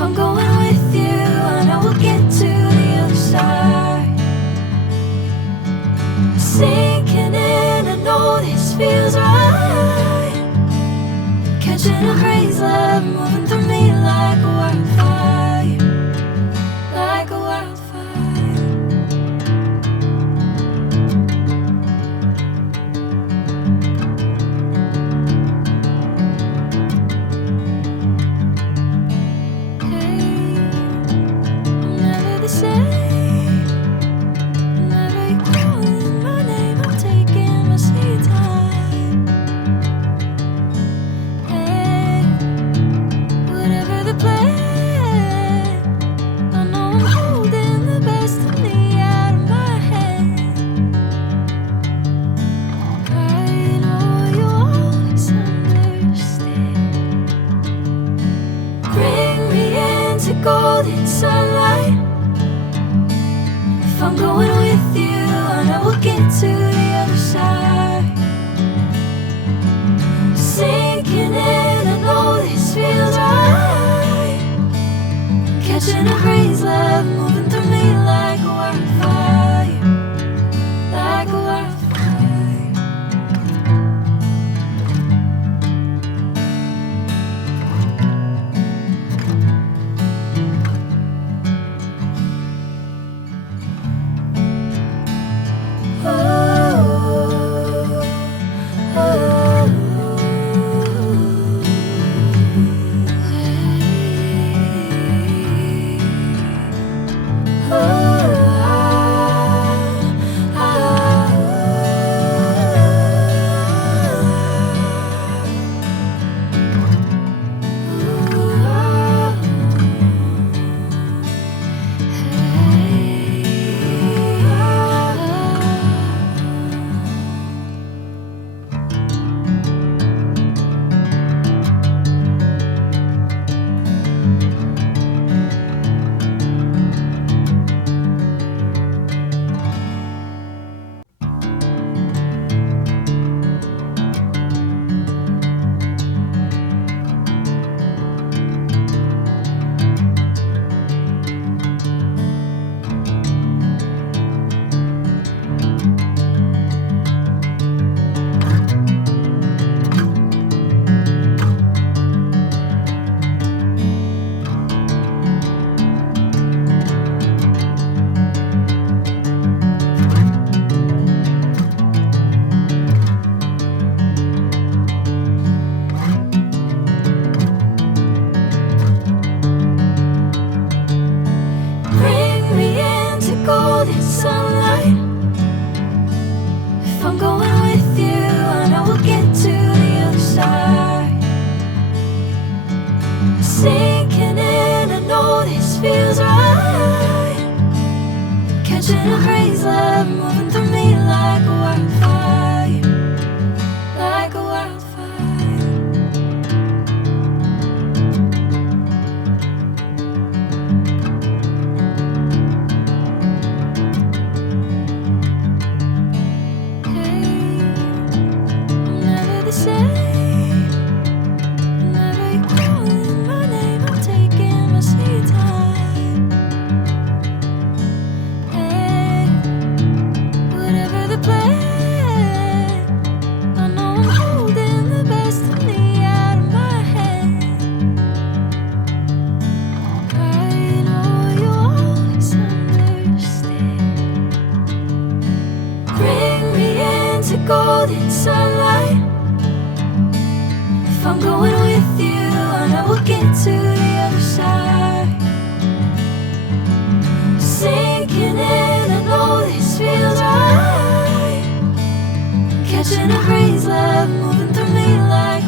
If I'm going with you, I know we'll get to the other side. Sinking in, I know this feels right. Catching a crazy love, moving through me like a wildfire, like a wildfire. Golden sunlight. If I'm going with you, I know we'll get to the other side. Sinking in, I know this feels right. Catching a crazy love, moving through me like a wildfire, like a wildfire. Golden sunlight. If I'm going with you, I know we'll get to the other side. Sinking in, I know this feels right. Catching a crazy love, moving through me like a wildfire, like a wildfire. Golden sunlight. If I'm going with you, I know we'll get to the other side. Sinking in, I know this feels right. Catching a crazy love, moving through me like